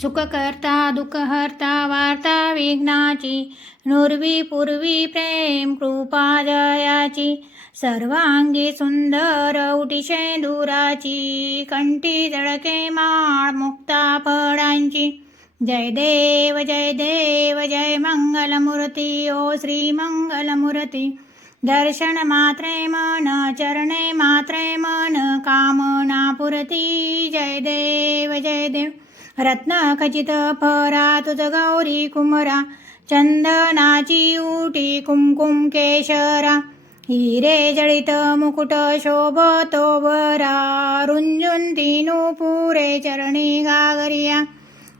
सुखकर्ता दुःखहर्ता वार्ता विघ्नाची, नुर्वी पूर्वी प्रेम कृपा जयाची, सर्वांगी सुंदर उटी शेंदुराची, कंठी जळके माळ मुक्ता फळांची. जय देव जय देव जय मंगलमूर्ती ओ श्री मंगलमूर्ती. दर्शन मात्रे मन चरणे मात्रे मन कामना पुरती. जय देव जय देव. रत्न खचित फरा तुझ गौरी कुमरा, चंदनाची उटी कुमकुम केशरा, हिरे जळित मुकुट शोभतो बरा, रुंजुंती नूपुरे चरणी गागरिया.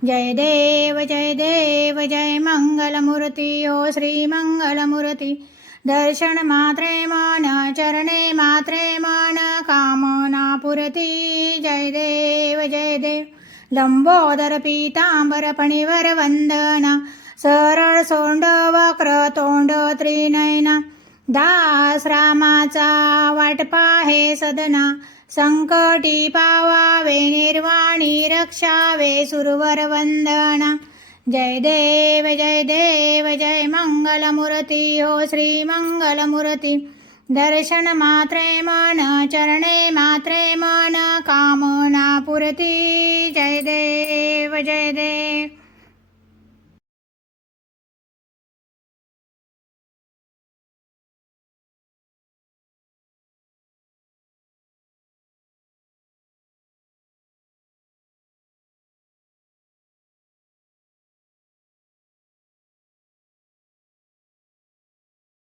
जय देव जय मंगलमूर्ती ओ श्री मंगलमूर्ती. दर्शन मात्रे मन चरणे मात्रे मन कामना पुरती. जय देव जय देव. लंबोदर पीतांबर फणीवर वंदना, सरळ सोंड वक्र तोंड त्रिनयना, दास रामाचा वाटपा हे सदना, संकटी पावावे निर्वाणी रक्षावे सुरवर वंदना. जय देव जय मंगलमूर्ती ओ श्री मंगलमूर्ती. दर्शन मात्रे मन चरणे मात्रे मन कामना पुरती.